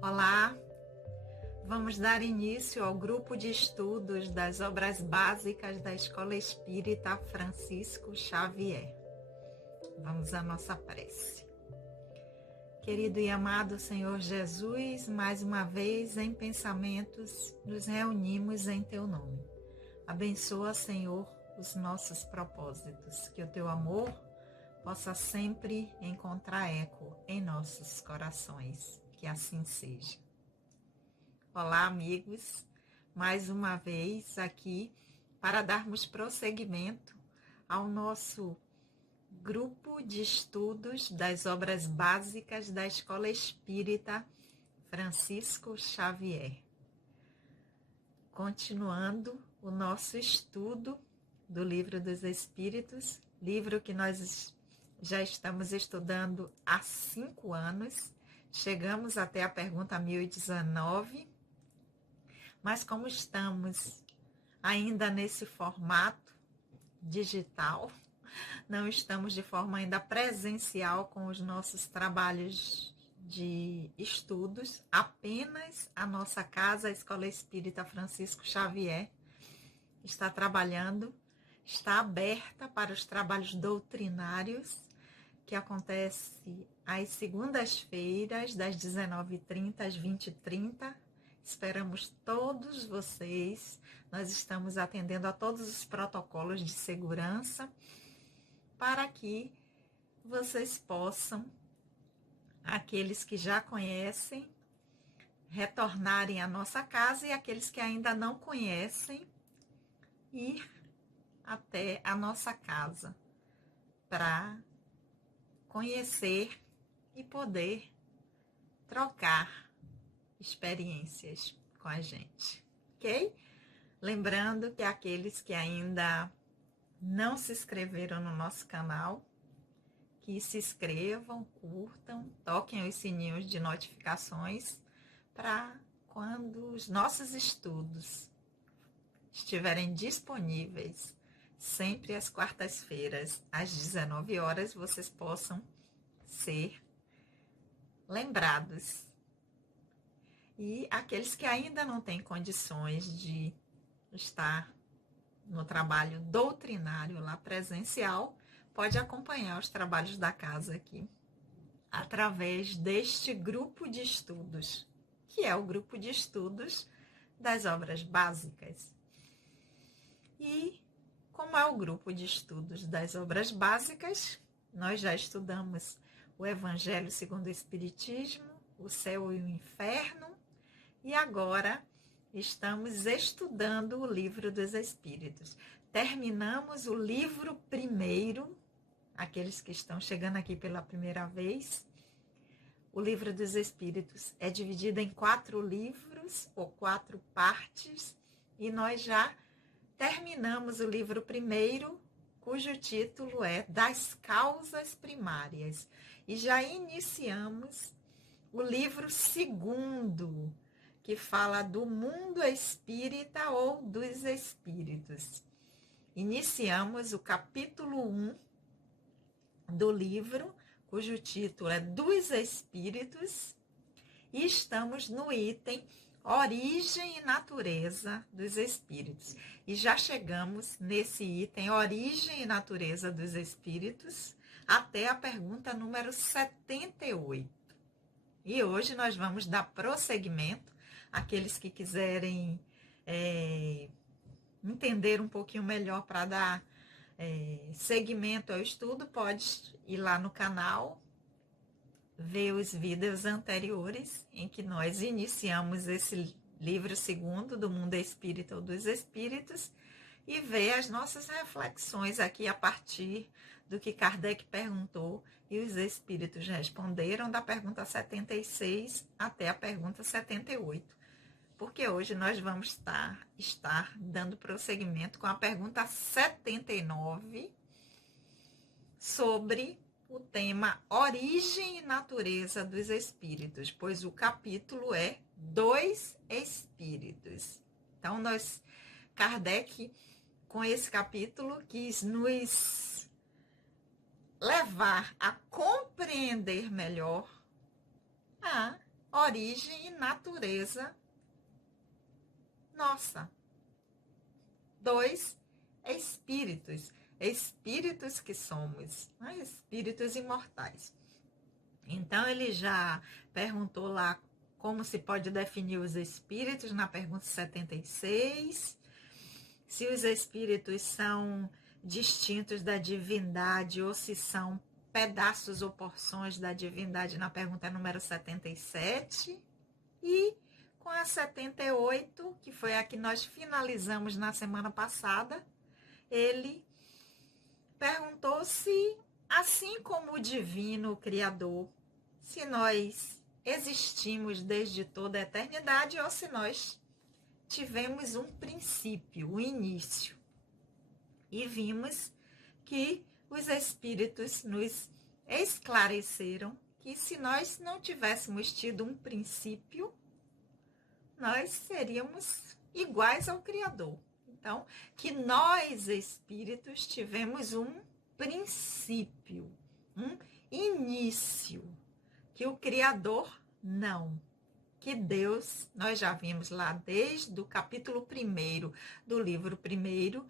Olá, vamos dar início ao grupo de estudos das obras básicas da Escola Espírita Francisco Xavier. Vamos à nossa prece. Querido e amado Senhor Jesus, mais uma vez em pensamentos nos reunimos em Teu nome. Abençoa, Senhor, os nossos propósitos, que o Teu amor possa sempre encontrar eco em nossos corações. Que assim seja. Olá, amigos, mais uma vez aqui para darmos prosseguimento ao nosso grupo de estudos das obras básicas da Escola Espírita Francisco Xavier. Continuando o nosso estudo do Livro dos Espíritos, livro que nós já estamos estudando há 5 anos, chegamos até a pergunta 1019, mas como estamos ainda nesse formato digital, não estamos de forma ainda presencial com os nossos trabalhos de estudos, apenas a nossa casa, a Escola Espírita Francisco Xavier, está trabalhando, está aberta para os trabalhos doutrinários, que acontece às segundas-feiras, das 19h30 às 20h30. Esperamos todos vocês. Nós estamos atendendo a todos os protocolos de segurança para que vocês possam, aqueles que já conhecem, retornarem à nossa casa e aqueles que ainda não conhecem, ir até a nossa casa para conhecer e poder trocar experiências com a gente, ok? Lembrando que aqueles que ainda não se inscreveram no nosso canal, que se inscrevam, curtam, toquem os sininhos de notificações para quando os nossos estudos estiverem disponíveis, sempre às quartas-feiras, às 19 horas, vocês possam ser lembrados. E aqueles que ainda não têm condições de estar no trabalho doutrinário lá presencial, pode acompanhar os trabalhos da casa aqui, através deste grupo de estudos, que é o grupo de estudos das obras básicas. E como é o grupo de estudos das obras básicas, nós já estudamos o Evangelho segundo o Espiritismo, o Céu e o Inferno, e agora estamos estudando o Livro dos Espíritos. Terminamos o livro primeiro, aqueles que estão chegando aqui pela primeira vez. O Livro dos Espíritos é dividido em 4 livros, ou 4 partes, e nós já terminamos o livro primeiro, cujo título é Das Causas Primárias. E já iniciamos o livro segundo, que fala do mundo espírita ou dos espíritos. Iniciamos o capítulo 1 do livro, cujo título é Dos Espíritos, e estamos no item Origem e Natureza dos Espíritos. E já chegamos nesse item Origem e Natureza dos Espíritos até a pergunta número 78. E hoje nós vamos dar prosseguimento. Aqueles que quiserem entender um pouquinho melhor para dar seguimento ao estudo, pode ir lá no canal, ver os vídeos anteriores em que nós iniciamos esse livro segundo do mundo espírita ou dos espíritos e ver as nossas reflexões aqui a partir do que Kardec perguntou e os espíritos responderam da pergunta 76 até a pergunta 78. Porque hoje nós vamos estar dando prosseguimento com a pergunta 79 sobre o tema Origem e Natureza dos Espíritos, pois o capítulo é Dos Espíritos. Então, Kardec, com esse capítulo, quis nos levar a compreender melhor a origem e natureza nossa. 2, espíritos. Espíritos que somos, né? Espíritos imortais. Então, ele já perguntou lá como se pode definir os espíritos, na pergunta 76. Se os espíritos são distintos da divindade ou se são pedaços ou porções da divindade, na pergunta número 77. E com a 78, que foi a que nós finalizamos na semana passada, ele perguntou se, assim como o divino, o Criador, se nós existimos desde toda a eternidade ou se nós tivemos um princípio, um início. E vimos que os espíritos nos esclareceram que se nós não tivéssemos tido um princípio, nós seríamos iguais ao Criador. Então, que nós, espíritos, tivemos um princípio, um início, que o Criador não. Que Deus, nós já vimos lá desde o capítulo 1 do livro 1,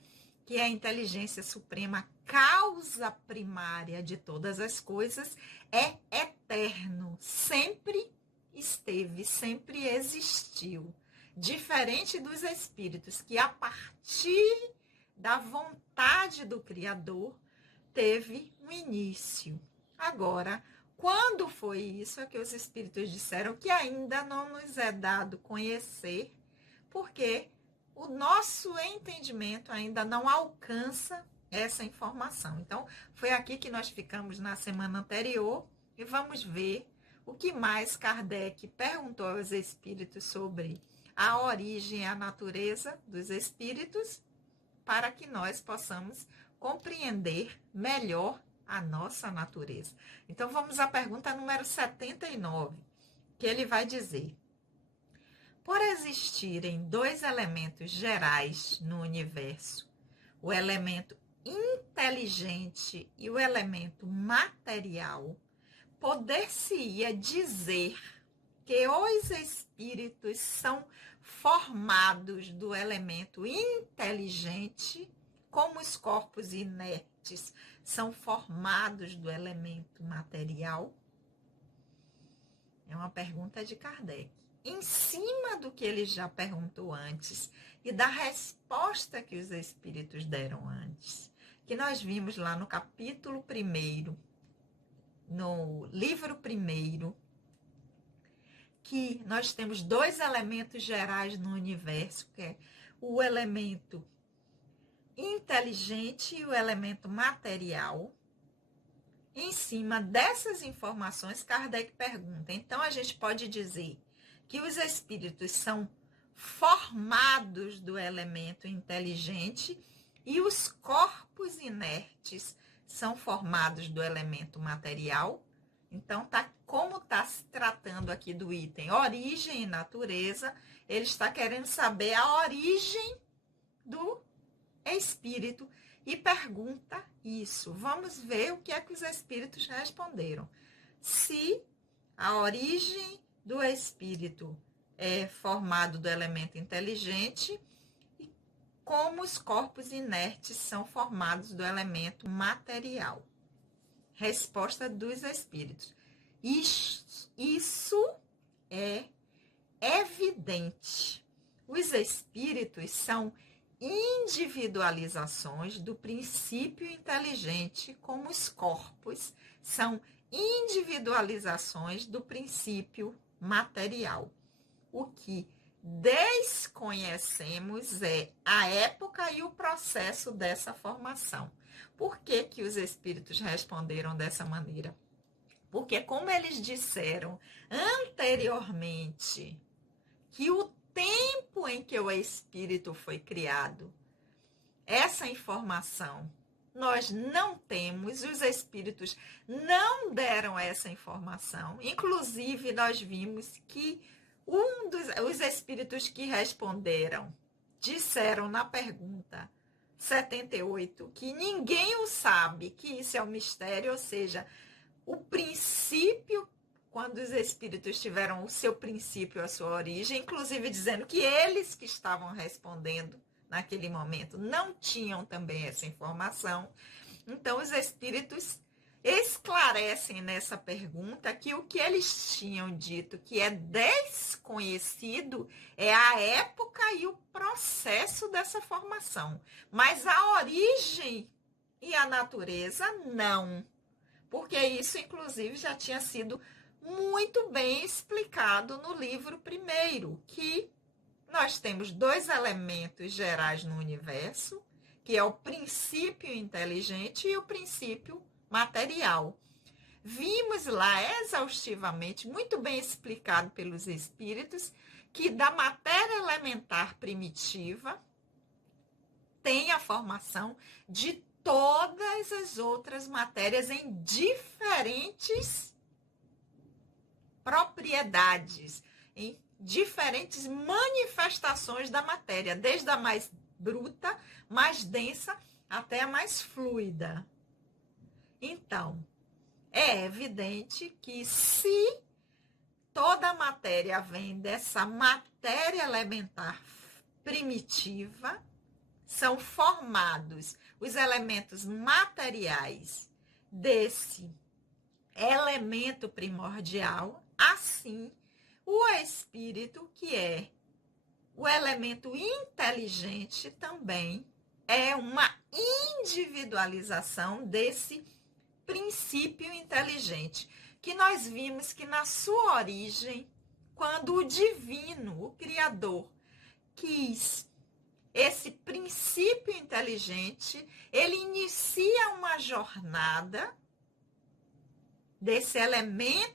que a inteligência suprema, causa primária de todas as coisas, é eterno, sempre esteve, sempre existiu. Diferente dos espíritos, que a partir da vontade do Criador, teve um início. Agora, quando foi isso, é que os espíritos disseram que ainda não nos é dado conhecer, porque o nosso entendimento ainda não alcança essa informação. Então, foi aqui que nós ficamos na semana anterior e vamos ver o que mais Kardec perguntou aos espíritos sobre a origem e a natureza dos espíritos, para que nós possamos compreender melhor a nossa natureza. Então, vamos à pergunta número 79, que ele vai dizer: por existirem 2 elementos gerais no universo, o elemento inteligente e o elemento material, poder-se-ia dizer que os espíritos são formados do elemento inteligente, como os corpos inertes são formados do elemento material? É uma pergunta de Kardec. Em cima do que ele já perguntou antes e da resposta que os espíritos deram antes, que nós vimos lá no capítulo 1, no livro 1, que nós temos 2 elementos gerais no universo, que é o elemento inteligente e o elemento material. Em cima dessas informações, Kardec pergunta: então a gente pode dizer que os espíritos são formados do elemento inteligente e os corpos inertes são formados do elemento material? Então, como está se tratando aqui do item origem e natureza, ele está querendo saber a origem do espírito e pergunta isso. Vamos ver o que é que os espíritos responderam. Se a origem do espírito é formado do elemento inteligente e como os corpos inertes são formados do elemento material. Resposta dos espíritos: isso é evidente. Os espíritos são individualizações do princípio inteligente, como os corpos são individualizações do princípio material. O que desconhecemos é a época e o processo dessa formação. Por que que os espíritos responderam dessa maneira? Porque, como eles disseram anteriormente, que o tempo em que o espírito foi criado, essa informação nós não temos, os espíritos não deram essa informação. Inclusive, nós vimos que os espíritos que responderam disseram na pergunta 78 que ninguém o sabe, que isso é um mistério, ou seja, o princípio, quando os espíritos tiveram o seu princípio, a sua origem, inclusive dizendo que eles que estavam respondendo naquele momento não tinham também essa informação. Então, os espíritos esclarecem nessa pergunta que o que eles tinham dito que é desconhecido é a época e o processo dessa formação, mas a origem e a natureza não, porque isso inclusive já tinha sido muito bem explicado no livro primeiro, que nós temos dois elementos gerais no universo, que é o princípio inteligente e o princípio material. Vimos lá exaustivamente, muito bem explicado pelos espíritos, que da matéria elementar primitiva tem a formação de todas as outras matérias em diferentes propriedades, em diferentes manifestações da matéria, desde a mais bruta, mais densa, até a mais fluida. Então, é evidente que se toda a matéria vem dessa matéria elementar primitiva, são formados os elementos materiais desse elemento primordial, assim, o espírito, que é o elemento inteligente, também é uma individualização desse princípio inteligente, que nós vimos que na sua origem, quando o divino, o Criador, quis esse princípio inteligente, ele inicia uma jornada desse elemento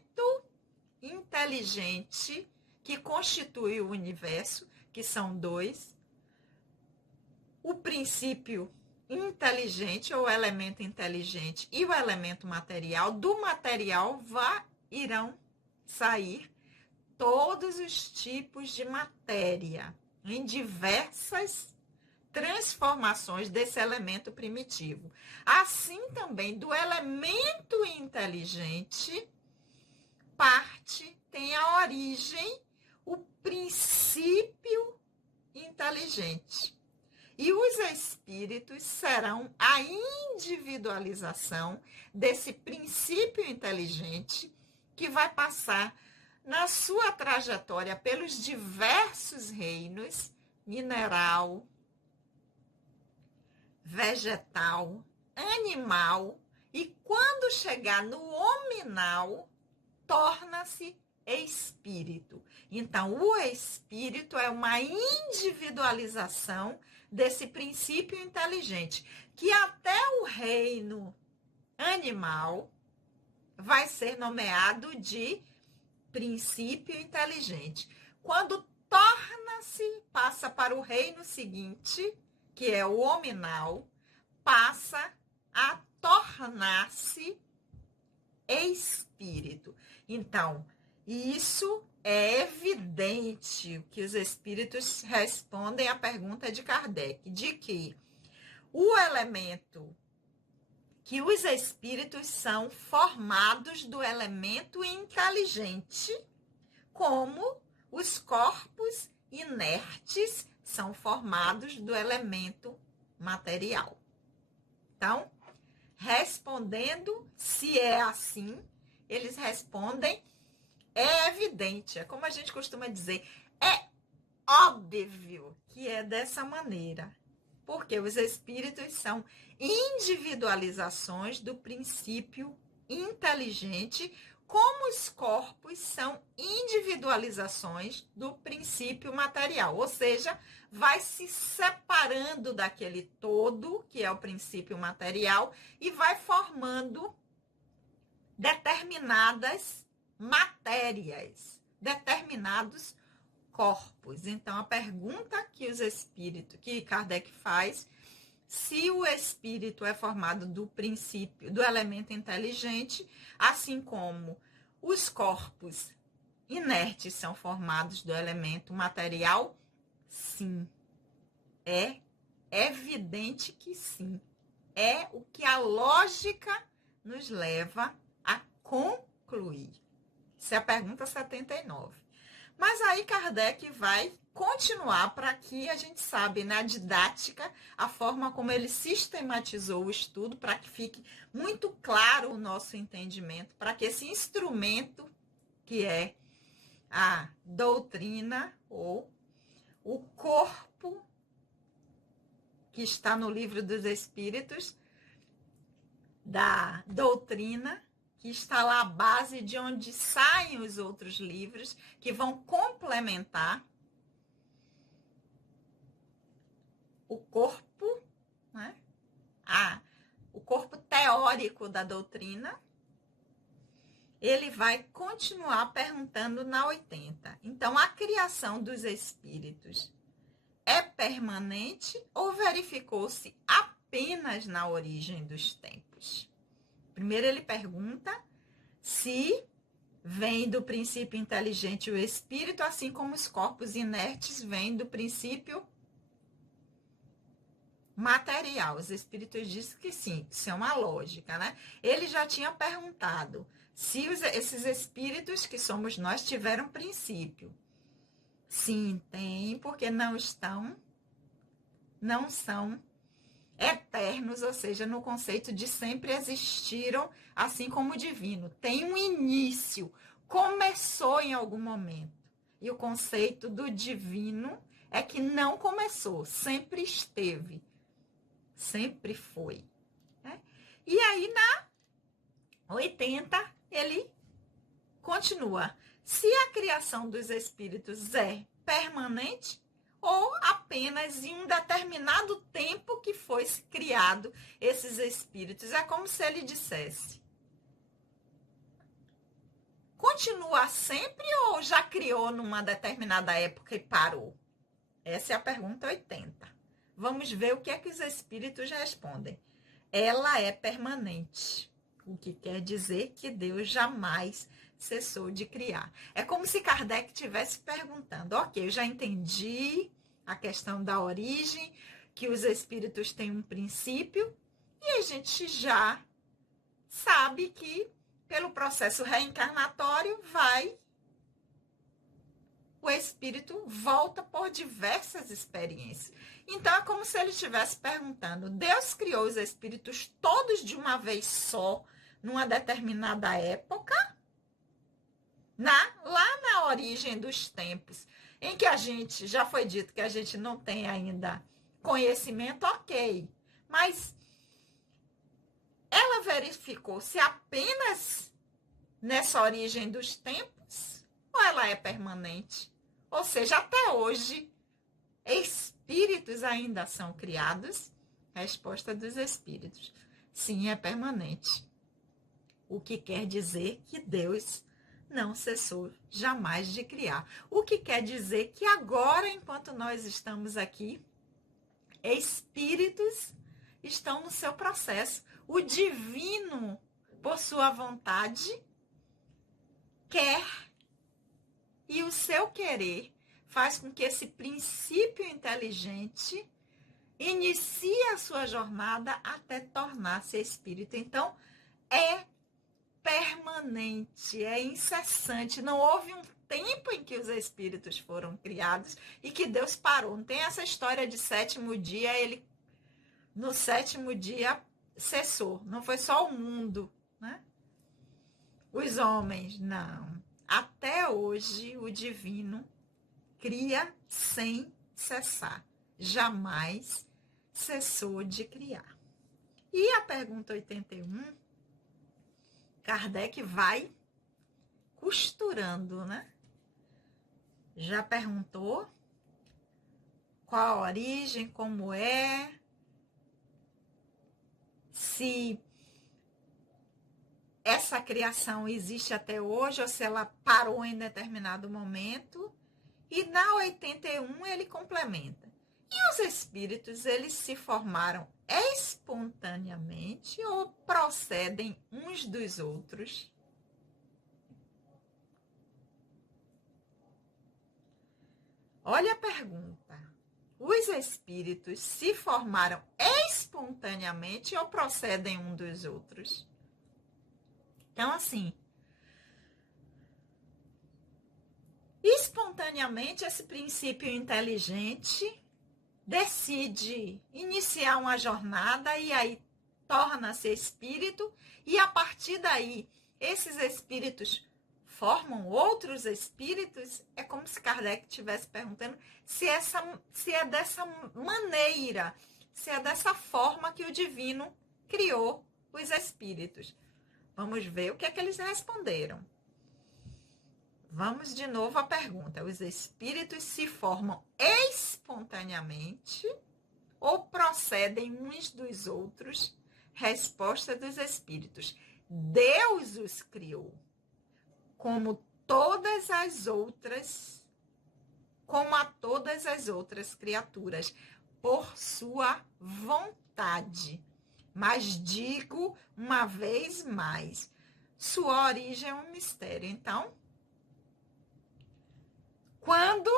inteligente que constitui o universo, que são dois, o princípio inteligente ou elemento inteligente e o elemento material. Do material irão sair todos os tipos de matéria em diversas transformações desse elemento primitivo. Assim também do elemento inteligente tem a origem, o princípio inteligente. E os espíritos serão a individualização desse princípio inteligente que vai passar na sua trajetória pelos diversos reinos, mineral, vegetal, animal, e quando chegar no hominal, torna-se espírito. Então, o espírito é uma individualização desse princípio inteligente, que até o reino animal vai ser nomeado de princípio inteligente. Quando passa para o reino seguinte, que é o hominal, passa a tornar-se espírito. Então, isso é evidente que os espíritos respondem à pergunta de Kardec, de que o elemento, que os espíritos são formados do elemento inteligente, como os corpos inertes são formados do elemento material. Então, respondendo se é assim, eles respondem: é evidente, é como a gente costuma dizer, é óbvio que é dessa maneira, porque os espíritos são individualizações do princípio inteligente, como os corpos são individualizações do princípio material, ou seja, vai se separando daquele todo, que é o princípio material, e vai formando determinadas matérias, determinados corpos. Então, a pergunta que Kardec faz, se o espírito é formado do princípio, do elemento inteligente, assim como os corpos inertes são formados do elemento material, sim. É evidente que sim. É o que a lógica nos leva a concluir. Essa é a pergunta 79. Mas aí Kardec vai continuar para que a gente sabe, na didática, a forma como ele sistematizou o estudo, para que fique muito claro o nosso entendimento, para que esse instrumento, que é a doutrina ou o corpo, que está no Livro dos Espíritos, da doutrina, que está lá a base de onde saem os outros livros, que vão complementar o corpo, né? O corpo teórico da doutrina. Ele vai continuar perguntando na 80. Então, a criação dos espíritos é permanente ou verificou-se apenas na origem dos tempos? Primeiro ele pergunta se vem do princípio inteligente o espírito, assim como os corpos inertes vêm do princípio material. Os espíritos dizem que sim, isso é uma lógica, né? Ele já tinha perguntado se esses espíritos que somos nós tiveram princípio. Sim, tem, porque não são eternos, ou seja, no conceito de sempre existiram, assim como o divino. Tem um início, começou em algum momento. E o conceito do divino é que não começou, sempre esteve, sempre foi. Né? E aí, na 80, ele continua. Se a criação dos espíritos é permanente, ou apenas em um determinado tempo que foi criado esses espíritos. É como se ele dissesse: continua sempre ou já criou numa determinada época e parou? Essa é a pergunta 80. Vamos ver o que é que os espíritos respondem. Ela é permanente, o que quer dizer que Deus jamais cessou de criar. É como se Kardec estivesse perguntando: ok, eu já entendi a questão da origem, que os espíritos têm um princípio, e a gente já sabe que pelo processo reencarnatório o espírito volta por diversas experiências. Então é como se ele estivesse perguntando: Deus criou os espíritos todos de uma vez só, numa determinada época, lá na origem dos tempos, em que a gente, já foi dito que a gente não tem ainda conhecimento, ok. Mas ela verificou se apenas nessa origem dos tempos ou ela é permanente? Ou seja, até hoje, espíritos ainda são criados? Resposta dos espíritos: sim, é permanente. O que quer dizer que Deus não cessou jamais de criar. O que quer dizer que agora, enquanto nós estamos aqui, espíritos estão no seu processo. O divino, por sua vontade, quer, e o seu querer faz com que esse princípio inteligente inicie a sua jornada até tornar-se espírito. Então, é permanente, é incessante. Não houve um tempo em que os espíritos foram criados e que Deus parou. Não tem essa história de sétimo dia, ele no sétimo dia cessou. Não foi só o mundo, né? Os homens, não. Até hoje o divino cria sem cessar. Jamais cessou de criar. E a pergunta 81, Kardec vai costurando, né? Já perguntou qual a origem, como é, se essa criação existe até hoje ou se ela parou em determinado momento. E na 81 ele complementa: e os espíritos, eles se formaram espontaneamente ou procedem uns dos outros? Olha a pergunta. Os espíritos se formaram espontaneamente ou procedem uns dos outros? Então, assim, espontaneamente esse princípio inteligente decide iniciar uma jornada e aí torna-se espírito, e a partir daí esses espíritos formam outros espíritos. É como se Kardec estivesse perguntando se é dessa maneira, se é dessa forma que o divino criou os espíritos. Vamos ver o que é que eles responderam. Vamos de novo à pergunta. Os espíritos se formam espontaneamente ou procedem uns dos outros? Resposta dos espíritos: Deus os criou, como a todas as outras criaturas, por sua vontade. Mas digo uma vez mais, sua origem é um mistério. Então, quando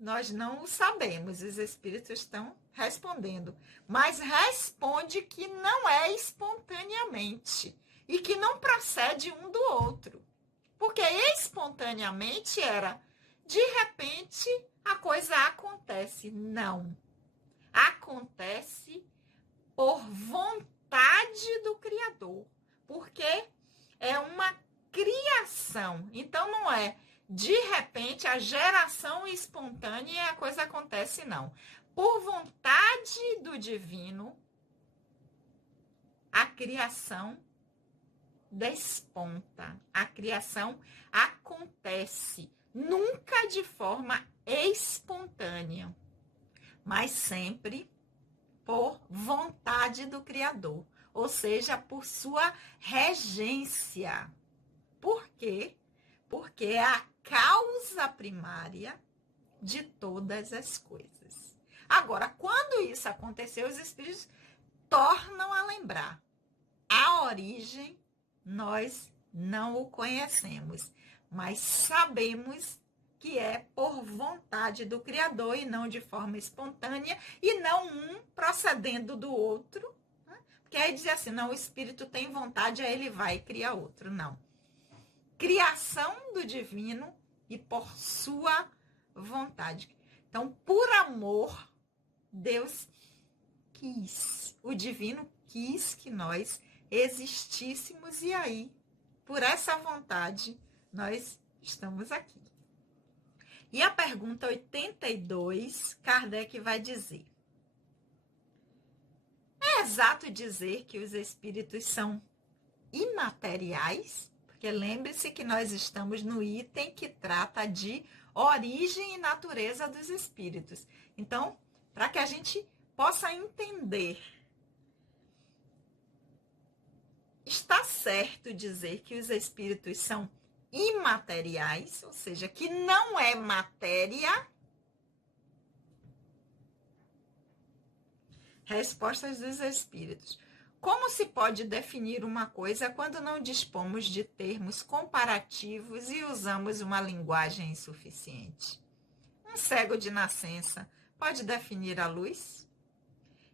nós não o sabemos, os espíritos estão respondendo, mas responde que não é espontaneamente e que não procede um do outro. Porque espontaneamente era, de repente, a coisa acontece. Não. Acontece por vontade do Criador. Porque é uma criação. Então, não é de repente a geração espontânea e a coisa acontece, não. Por vontade do divino, a criação desponta, a criação acontece, nunca de forma espontânea, mas sempre por vontade do Criador, ou seja, por sua regência. Por quê? Porque é a causa primária de todas as coisas. Agora, quando isso aconteceu, os espíritos tornam a lembrar. A origem nós não o conhecemos, mas sabemos que é por vontade do Criador e não de forma espontânea, e não um procedendo do outro, né? Porque aí dizer assim, não, o espírito tem vontade, aí ele vai e cria outro. Não. Criação do divino e por sua vontade. Então, por amor, Deus quis, o divino quis que nós existíssemos, e aí, por essa vontade, nós estamos aqui. E a pergunta 82, Kardec vai dizer: é exato dizer que os espíritos são imateriais? Porque lembre-se que nós estamos no item que trata de origem e natureza dos espíritos. Então, para que a gente possa entender, está certo dizer que os espíritos são imateriais, ou seja, que não é matéria? Respostas dos espíritos. Como se pode definir uma coisa quando não dispomos de termos comparativos e usamos uma linguagem insuficiente? Um cego de nascença pode definir a luz?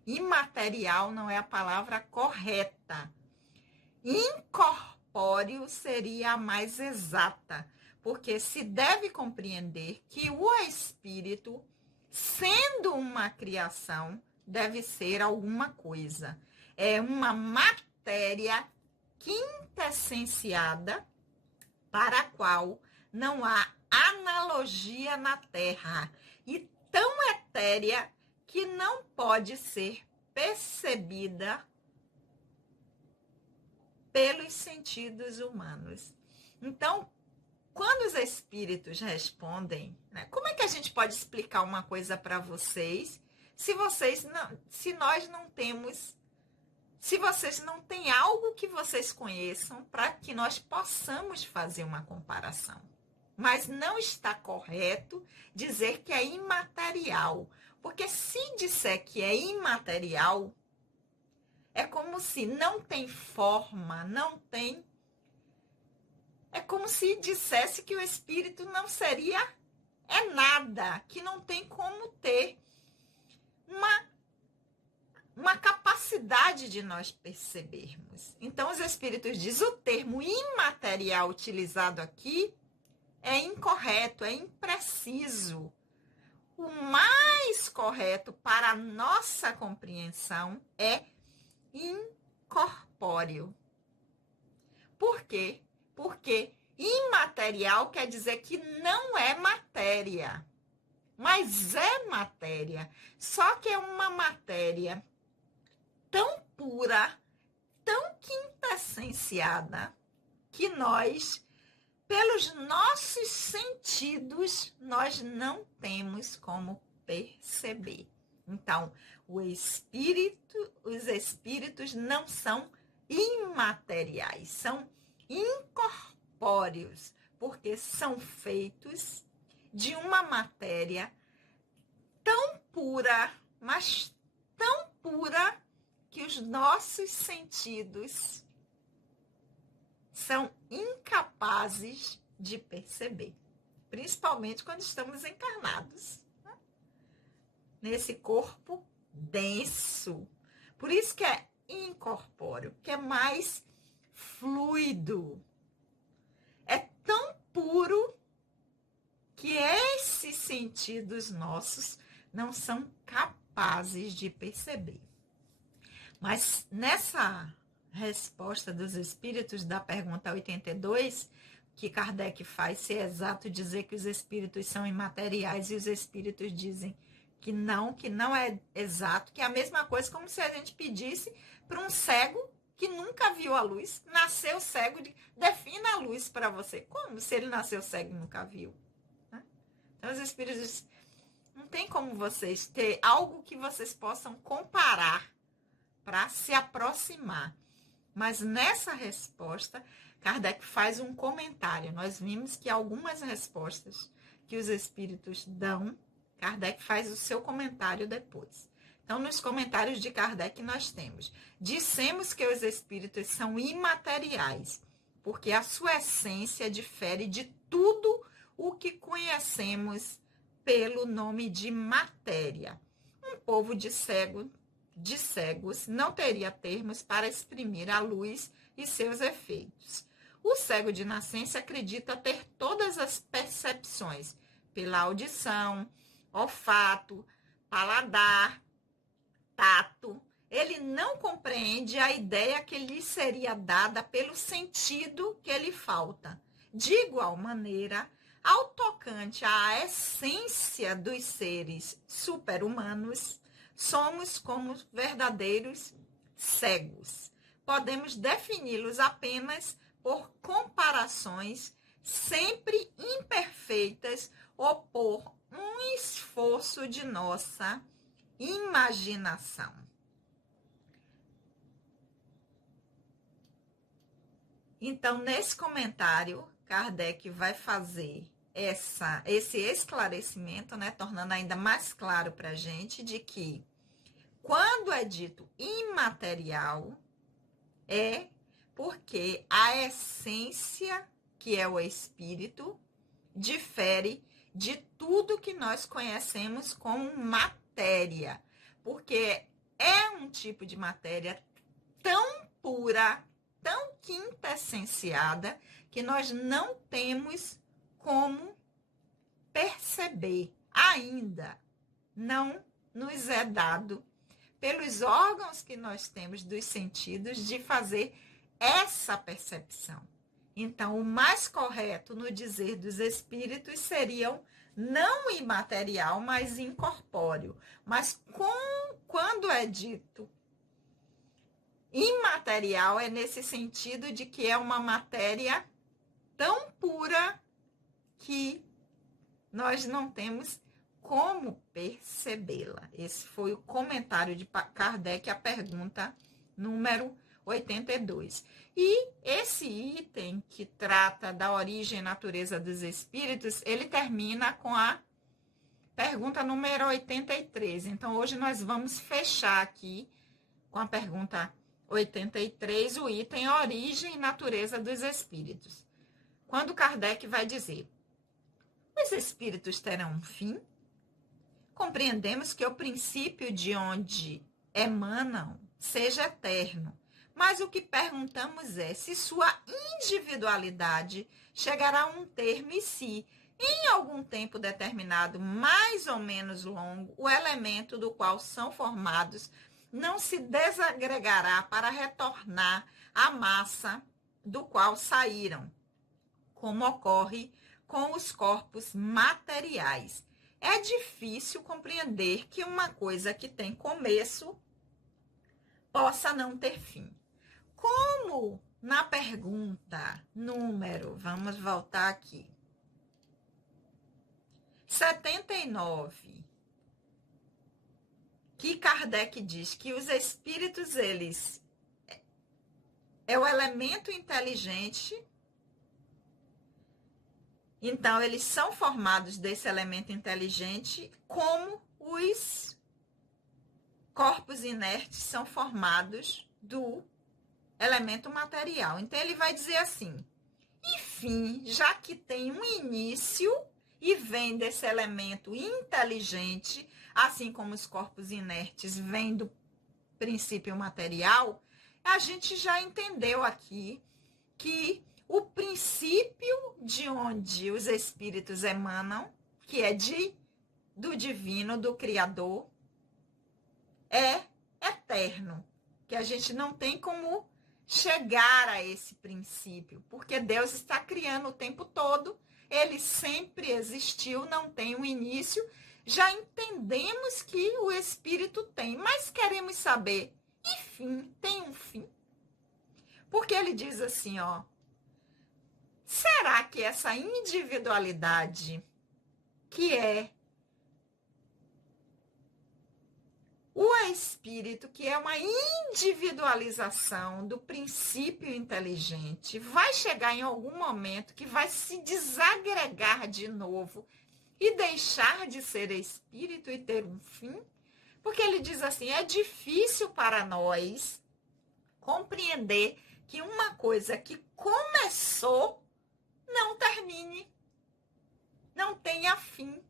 Imaterial não é a palavra correta. Incorpóreo seria a mais exata, porque se deve compreender que o espírito, sendo uma criação, deve ser alguma coisa. É uma matéria quintessenciada para a qual não há analogia na Terra, e tão etérea que não pode ser percebida pelos sentidos humanos. Então, quando os espíritos respondem, né, como é que a gente pode explicar uma coisa para vocês se vocês não têm algo que vocês conheçam para que nós possamos fazer uma comparação? Mas não está correto dizer que é imaterial, porque se disser que é imaterial, é como se não tem forma, não tem... É como se dissesse que o espírito não seria nada, que não tem como ter uma capacidade de nós percebermos. Então, os espíritos dizem, o termo imaterial utilizado aqui é incorreto, é impreciso. O mais correto para a nossa compreensão é incorpóreo. Por quê? Porque imaterial quer dizer que não é matéria, mas é matéria. Só que é uma matéria tão pura, tão quintessenciada, que nós, pelos nossos sentidos, nós não temos como perceber. Então, os espíritos não são imateriais, são incorpóreos, porque são feitos de uma matéria tão pura, mas tão pura, que os nossos sentidos são incapazes de perceber, principalmente quando estamos encarnados, né? Nesse corpo denso. Por isso que é incorpóreo, que é mais fluido. É tão puro que esses sentidos nossos não são capazes de perceber. Mas nessa resposta dos espíritos da pergunta 82, que Kardec faz, se é exato dizer que os espíritos são imateriais, e os espíritos dizem que não é exato, que é a mesma coisa como se a gente pedisse para um cego que nunca viu a luz, nasceu cego, defina a luz para você. Como se ele nasceu cego e nunca viu? Né? Então os espíritos dizem, não tem como vocês ter algo que vocês possam comparar para se aproximar. Mas nessa resposta, Kardec faz um comentário. Nós vimos que algumas respostas que os espíritos dão, Kardec faz o seu comentário depois. Então, nos comentários de Kardec nós temos: dissemos que os espíritos são imateriais, porque a sua essência difere de tudo o que conhecemos pelo nome de matéria. Um povo de cegos não teria termos para exprimir a luz e seus efeitos. O cego de nascença acredita ter todas as percepções pela audição, olfato, paladar, tato. Ele não compreende a ideia que lhe seria dada pelo sentido que lhe falta. De igual maneira, ao tocante à essência dos seres super-humanos, somos como verdadeiros cegos. Podemos defini-los apenas por comparações sempre imperfeitas ou por um esforço de nossa imaginação. Então, nesse comentário, Kardec vai fazer esse esclarecimento, né, tornando ainda mais claro para a gente de que quando é dito imaterial, é porque a essência, que é o espírito, difere de tudo que nós conhecemos como matéria, porque é um tipo de matéria tão pura, tão quintessenciada, que nós não temos como perceber. Ainda não nos é dado, pelos órgãos que nós temos dos sentidos, de fazer essa percepção. Então, o mais correto no dizer dos espíritos seriam não imaterial, mas incorpóreo. Mas quando é dito imaterial, é nesse sentido de que é uma matéria tão pura que nós não temos como percebê-la. Esse foi o comentário de Kardec à pergunta número 82. E esse item que trata da origem e natureza dos espíritos, ele termina com a pergunta número 83. Então, hoje nós vamos fechar aqui com a pergunta 83, o item origem e natureza dos espíritos. Quando Kardec vai dizer: os espíritos terão um fim? Compreendemos que o princípio de onde emanam seja eterno, Mas o que perguntamos é se sua individualidade chegará a um termo e se, em algum tempo determinado, mais ou menos longo, o elemento do qual são formados não se desagregará para retornar à massa do qual saíram, como ocorre com os corpos materiais. É difícil compreender que uma coisa que tem começo possa não ter fim. Como na pergunta número, vamos voltar aqui, 79, que Kardec diz que os espíritos, eles é o elemento inteligente, então eles são formados desse elemento inteligente, como os corpos inertes são formados do elemento material. Então ele vai dizer assim: enfim, já que tem um início e vem desse elemento inteligente, assim como os corpos inertes vêm do princípio material, a gente já entendeu aqui que o princípio de onde os espíritos emanam, que é do divino, do Criador, é eterno, que a gente não tem como chegar a esse princípio, porque Deus está criando o tempo todo, ele sempre existiu, não tem um início. Já entendemos que o espírito tem, mas queremos saber, enfim, tem um fim? Porque ele diz assim, ó, será que essa individualidade, que é o espírito, que é uma individualização do princípio inteligente, vai chegar em algum momento que vai se desagregar de novo e deixar de ser espírito e ter um fim? Porque ele diz assim, é difícil para nós compreender que uma coisa que começou não termine, não tenha fim.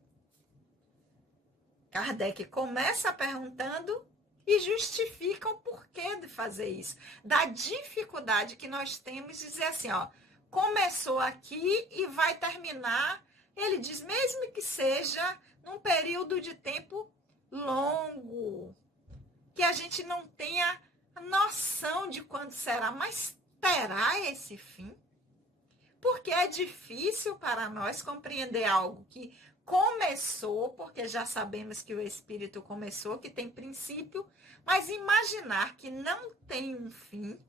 Kardec começa perguntando e justifica o porquê de fazer isso. Da dificuldade que nós temos de dizer assim, ó, começou aqui e vai terminar. Ele diz, mesmo que seja num período de tempo longo, que a gente não tenha noção de quando será, mas terá esse fim? Porque é difícil para nós compreender algo que começou, porque já sabemos que o espírito começou, que tem princípio, mas imaginar que não tem um fim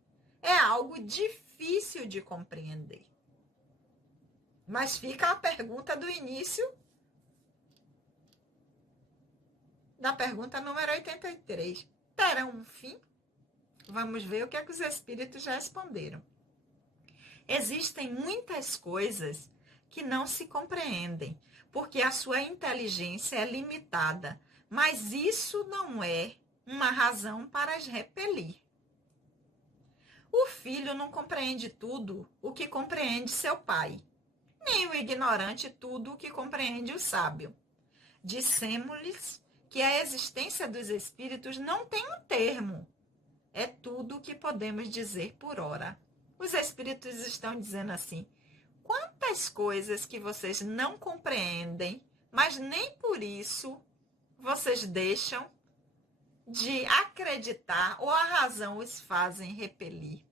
é algo difícil de compreender. Mas fica a pergunta do início da pergunta número 83. Terão um fim? Vamos ver o que é que os espíritos responderam. Existem muitas coisas que não se compreendem, porque a sua inteligência é limitada, mas isso não é uma razão para as repelir. O filho não compreende tudo o que compreende seu pai, nem o ignorante tudo o que compreende o sábio. Dissemos-lhes que a existência dos espíritos não tem um termo, é tudo o que podemos dizer por hora. Os espíritos estão dizendo assim, quantas coisas que vocês não compreendem, mas nem por isso vocês deixam de acreditar ou a razão os fazem repelir.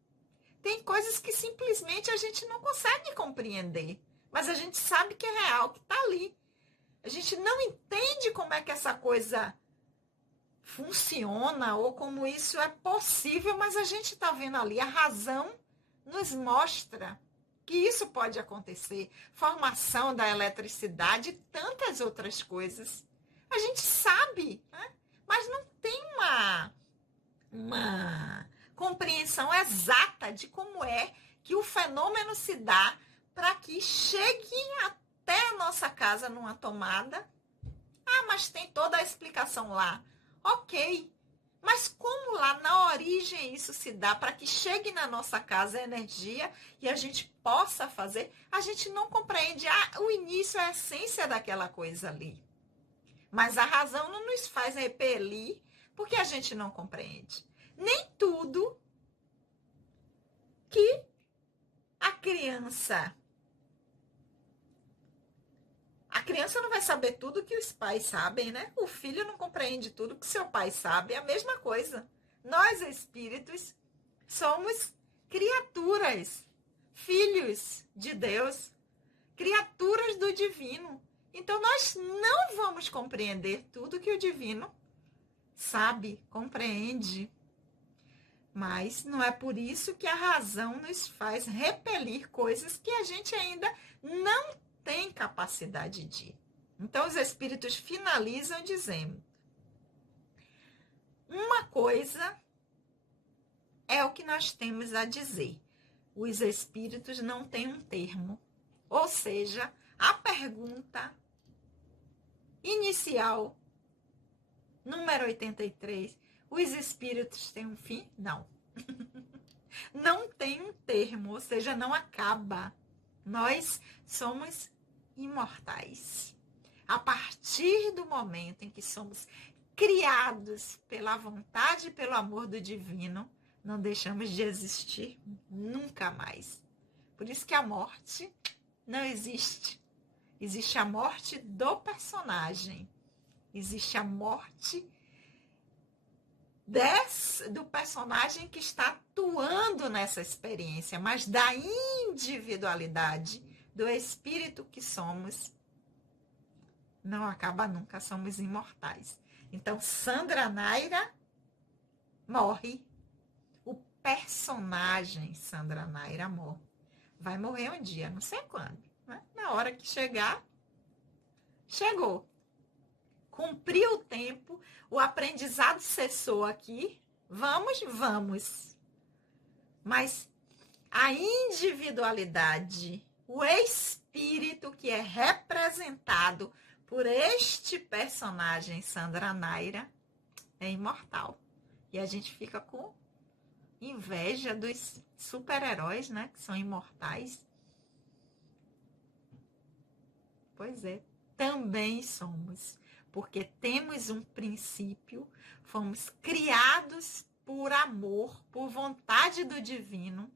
Tem coisas que simplesmente a gente não consegue compreender, mas a gente sabe que é real, que está ali. A gente não entende como é que essa coisa funciona ou como isso é possível, mas a gente está vendo ali. A razão nos mostra que isso pode acontecer. Formação da eletricidade e tantas outras coisas. A gente sabe, né? Mas não tem uma compreensão exata de como é que o fenômeno se dá para que chegue até a nossa casa numa tomada. Ah, mas tem toda a explicação lá. Ok, mas como lá na origem isso se dá para que chegue na nossa casa a energia e a gente possa fazer, a gente não compreende o início, a essência daquela coisa ali. Mas a razão não nos faz repelir porque a gente não compreende. Nem tudo que a criança não vai saber tudo que os pais sabem, né? O filho não compreende tudo que seu pai sabe. É a mesma coisa. Nós, espíritos, somos criaturas, filhos de Deus, criaturas do divino. Então, nós não vamos compreender tudo que o divino sabe, compreende. Mas não é por isso que a razão nos faz repelir coisas que a gente ainda não tem capacidade de. Então, os espíritos finalizam dizendo: uma coisa é o que nós temos a dizer. Os espíritos não têm um termo. Ou seja, a pergunta inicial, número 83, os espíritos têm um fim? Não. Não tem um termo, ou seja, não acaba. Nós somos imortais. A partir do momento em que somos criados pela vontade e pelo amor do divino, não deixamos de existir nunca mais. Por isso que a morte não existe. Existe a morte do personagem. Existe a morte do personagem que está atuando nessa experiência, mas da individualidade do espírito que somos, não acaba nunca, somos imortais. Então, Sandra Naira morre. O personagem Sandra Naira morre. Vai morrer um dia, não sei quando, né? Na hora que chegar, chegou. Cumpriu o tempo, o aprendizado cessou aqui. Vamos. Mas a individualidade, o espírito que é representado por este personagem, Sandra Naira, é imortal. E a gente fica com inveja dos super-heróis, né? Que são imortais. Pois é, também somos. Porque temos um princípio, fomos criados por amor, por vontade do divino,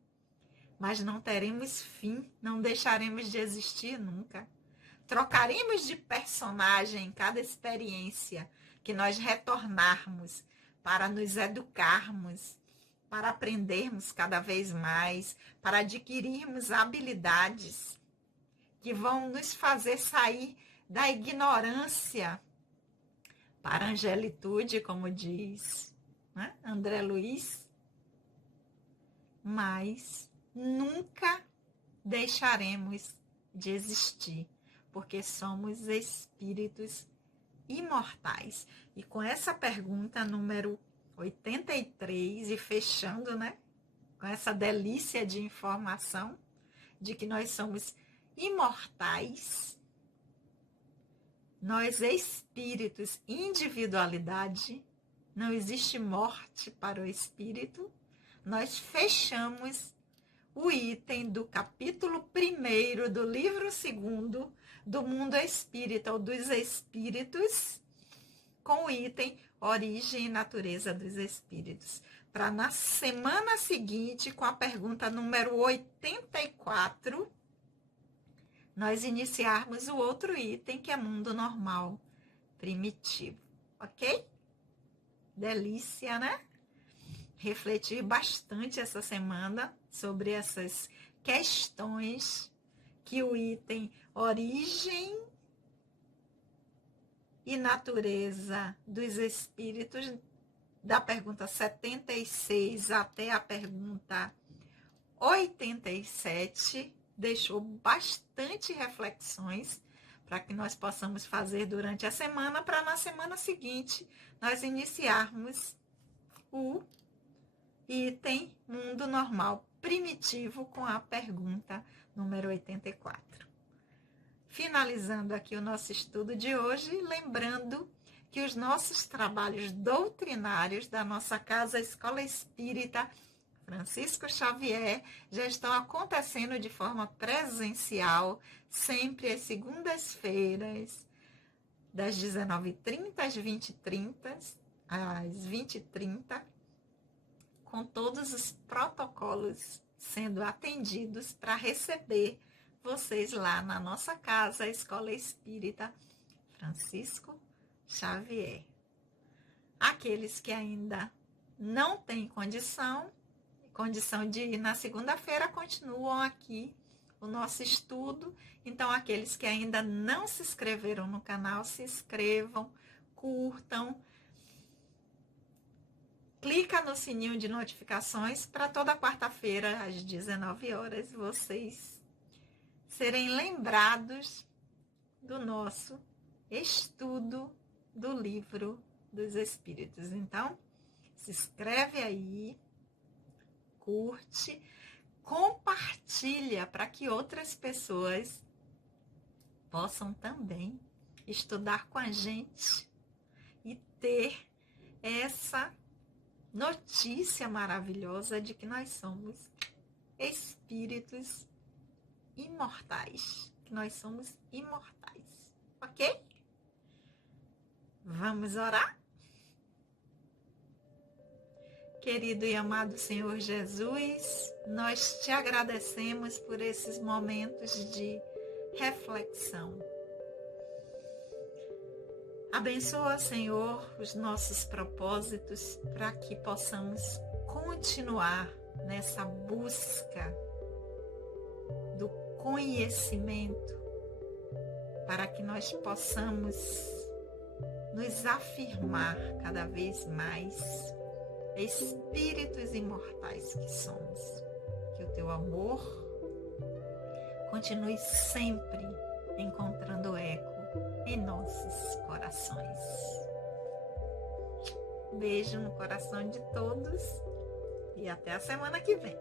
mas não teremos fim, não deixaremos de existir nunca. Trocaremos de personagem em cada experiência que nós retornarmos para nos educarmos, para aprendermos cada vez mais, para adquirirmos habilidades que vão nos fazer sair da ignorância para a angelitude, como diz, né? André Luiz. Mas nunca deixaremos de existir, porque somos espíritos imortais. E com essa pergunta número 83, e fechando, né, com essa delícia de informação de que nós somos imortais, nós espíritos, individualidade, não existe morte para o espírito, nós fechamos o item do capítulo 1º do livro 2º do mundo espírita, ou dos espíritos, com o item origem e natureza dos espíritos. Para na semana seguinte, com a pergunta número 84, nós iniciarmos o outro item, que é mundo normal primitivo. Ok? Delícia, né? Refletir bastante essa semana sobre essas questões que o item origem e natureza dos espíritos, da pergunta 76 até a pergunta 87, deixou bastante reflexões para que nós possamos fazer durante a semana, para na semana seguinte nós iniciarmos o item mundo normal primitivo com a pergunta número 84. Finalizando aqui o nosso estudo de hoje, lembrando que os nossos trabalhos doutrinários da nossa Casa Escola Espírita Francisco Xavier já estão acontecendo de forma presencial, sempre às segundas-feiras, das 19h30 às 20h30, com todos os protocolos sendo atendidos para receber vocês lá na nossa casa, a Escola Espírita Francisco Xavier. Aqueles que ainda não têm condição de ir na segunda-feira, continuam aqui o nosso estudo. Então, aqueles que ainda não se inscreveram no canal, se inscrevam, curtam, clica no sininho de notificações para toda quarta-feira, às 19 horas, vocês serem lembrados do nosso estudo do Livro dos Espíritos. Então, se inscreve aí, curte, compartilha para que outras pessoas possam também estudar com a gente e ter essa notícia maravilhosa de que nós somos espíritos imortais, que nós somos imortais, ok? Vamos orar? Querido e amado Senhor Jesus, nós te agradecemos por esses momentos de reflexão. Abençoa, Senhor, os nossos propósitos para que possamos continuar nessa busca do conhecimento, para que nós possamos nos afirmar cada vez mais espíritos imortais que somos. Que o teu amor continue sempre encontrando eco em nossos corações. Beijo no coração de todos e até a semana que vem.